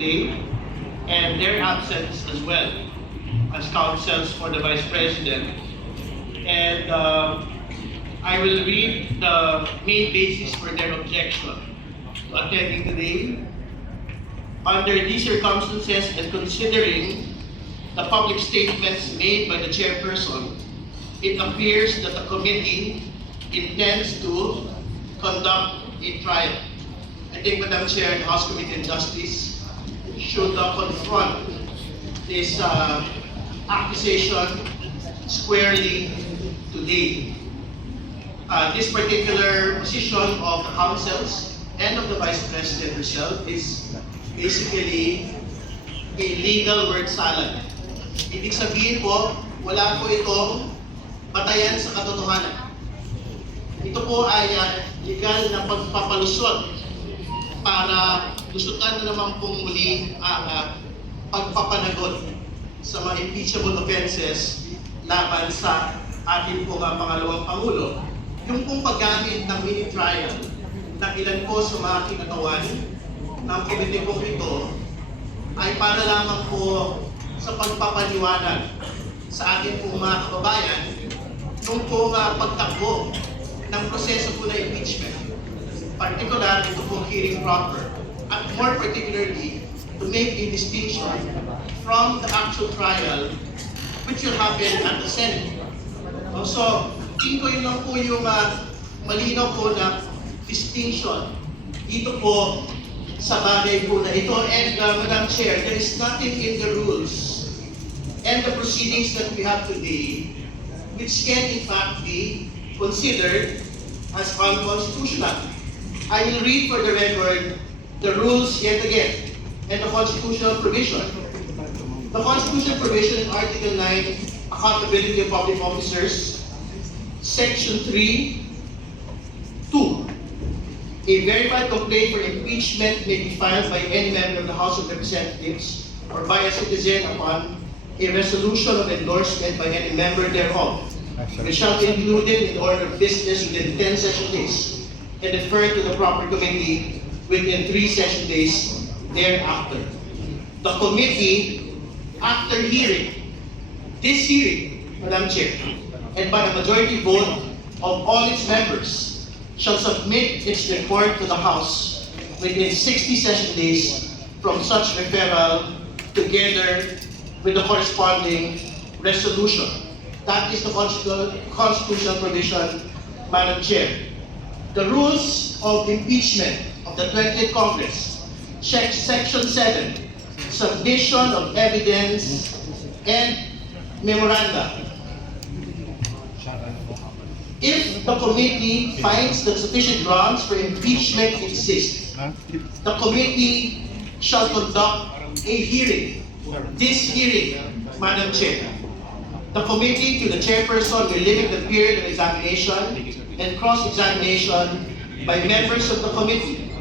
today and their absence as well as counsels for the Vice President. And I will read the main basis for their objection to attending today. Under these circumstances and considering the public statements made by the chairperson, it appears that the committee intends to conduct a trial. I think, Madam Chair, the House Committee on Justice should confront this accusation squarely today. This particular position of the councils and of the Vice President herself is basically a legal word salad. Ibig sabihin po, wala po itong batayan sa katotohanan. Ito po ay legal na pagpapalusot para lusutan na naman pong muli ang pagpapanagot sa mga impeachable offenses laban sa ating pong pangalawang Pangulo. Yung pong paggamit ng mini-trial ng ilan po sa mga kinatawan ng komite pong ito ay para lamang po sa pagpapaliwanag sa ating pong mga kababayan nung pong pagtakbo ng proseso po na impeachment. Particular, ito pong hearing proper. At more particularly, to make a distinction from the actual trial which will happen at the Senate. So, tingin ko yun lang po yung malinaw po na distinction dito po sa bagay po na ito. And Madam Chair, there is nothing in the rules and the proceedings that we have today which can in fact be considered as unconstitutional. I will read for the record the rules yet again and the constitutional provision. The constitutional provision in Article 9, Accountability of Public Officers, Section 3, 2. A verified complaint for impeachment may be filed by any member of the House of Representatives or by a citizen upon a resolution of endorsement by any member thereof. It shall be included in the order of business within 10 session days and referred to the proper committee within 3 session days thereafter. The committee, after hearing, this hearing, Madam Chair, and by a majority vote of all its members, shall submit its report to the House within 60 session days from such referral together with the corresponding resolution. That is the constitutional provision, Madam Chair. The rules of impeachment of the 20th Congress, Section 7, submission of evidence and memoranda. If the committee finds that sufficient grounds for impeachment exist, the committee shall conduct a hearing. This hearing, Madam Chair, the committee to the chairperson will limit the period of examination and cross-examination by members of the committee.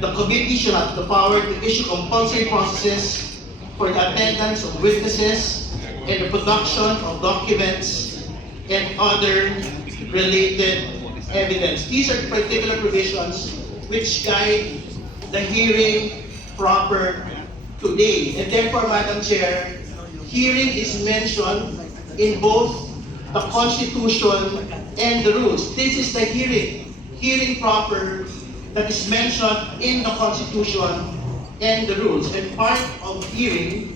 The committee shall have the power to issue compulsory processes for the attendance of witnesses and the production of documents and other related evidence. These are particular provisions which guide the hearing proper today. And therefore, Madam Chair, hearing is mentioned in both the Constitution and the rules. This is the hearing proper that is mentioned in the Constitution and the rules. And part of hearing,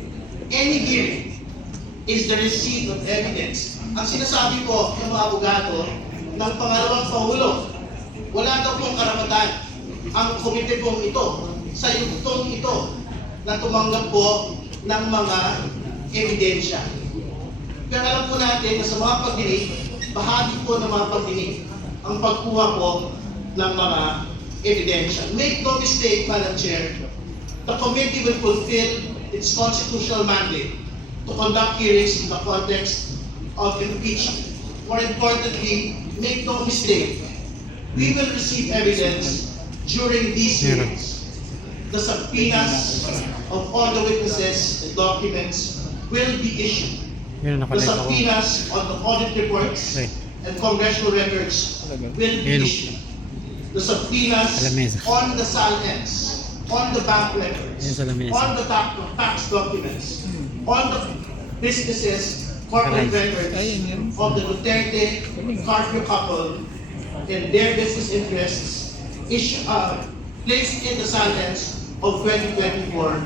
any hearing, is the receipt of evidence. Ang sinasabi po ng mga abogado ng pangalawang Pangulo, wala daw pong karapatan ang komite pong ito sa yugtong ito na tumanggap po ng mga ebidensya. Pero alam po natin na sa mga pagdinig, bahagi po ng mga pagdinig ang pagkuha po ng mga ebidensya. Make no mistake, Madam Chair, the committee will fulfill its constitutional mandate to conduct hearings in the context of impeachment. More importantly, make no mistake, we will receive evidence during these hearings. The subpoenas of all the witnesses and documents will be issued. The subpoenas on the audit reports and congressional records will be issued. The subpoenas on the SALNEX on the bank records, Yan sa lamesa. on the tax documents, on the businesses, corporate records of the Duterte Carpio couple and their business interests placed in the silence of 2024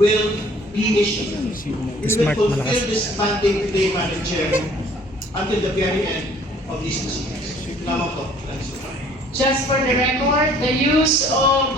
will be issued. We will Smart, fulfill malakas. this mandate today, Madam Chair, until the very end of these proceedings. Salamat po. Just for the record, the use of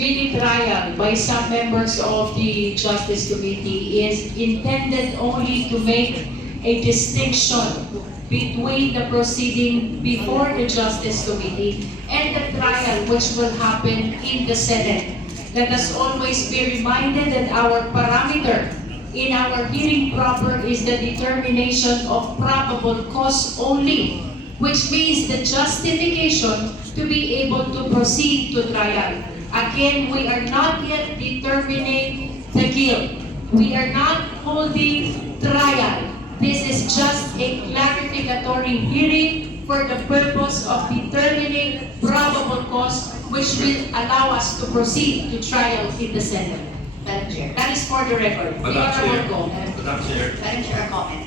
mini trial by some members of the Justice Committee is intended only to make a distinction between the proceeding before the Justice Committee and the trial which will happen in the Senate. Let us always be reminded that our parameter in our hearing proper is the determination of probable cause only, which means the justification to be able to proceed to trial. Again, we are not yet determining the guilt. We are not holding trial. This is just a clarificatory hearing for the purpose of determining probable cause, which will allow us to proceed to trial in the Senate. Madam Chair. That is for the record. The Madam Chair. Honorable Go. Madam Chair. Madam Chair, a comment.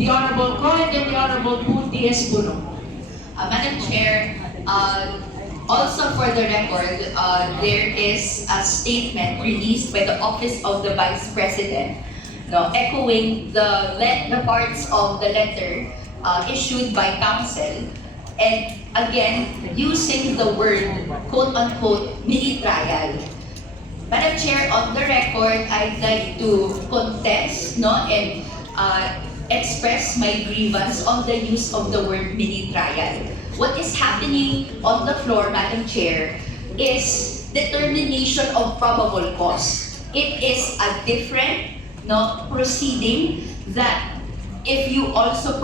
The Honorable Go and then the Honorable Puti Espuno. Madam Chair, also for the record, there is a statement released by the Office of the Vice President, echoing the parts of the letter issued by Council, and again, using the word quote-unquote mini trial. Madam Chair, on the record, I'd like to contest and express my grievance on the use of the word mini trial. What is happening on the floor, Madam Chair, is determination of probable cause. It is a different proceeding that if you also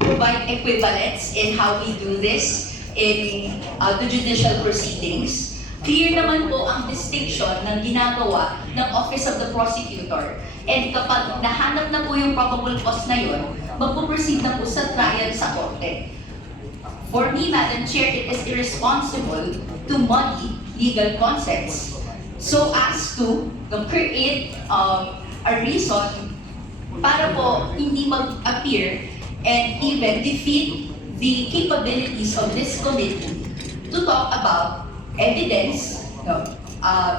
provide equivalence in how we do this in the judicial proceedings, clear naman po ang distinction ng ginagawa ng Office of the Prosecutor. And kapag nahanap na po yung probable cause na yun, magpo-proceed na po sa trial sa korte. For me, Madam Chair, it is irresponsible to muddy legal concepts so as to create a reason para po hindi mag-appear and even defeat the capabilities of this committee to talk about evidence,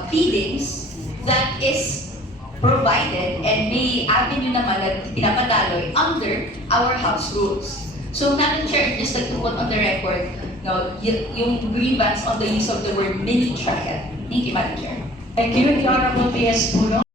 pleadings that is provided and may avenue naman na pinapadaloy under our House rules. So, Madam Chair, just like to put on the record, yung grievance on the use of the word mini trial. Thank you, Madam Chair. Thank you, the Honorable P.S. Puno.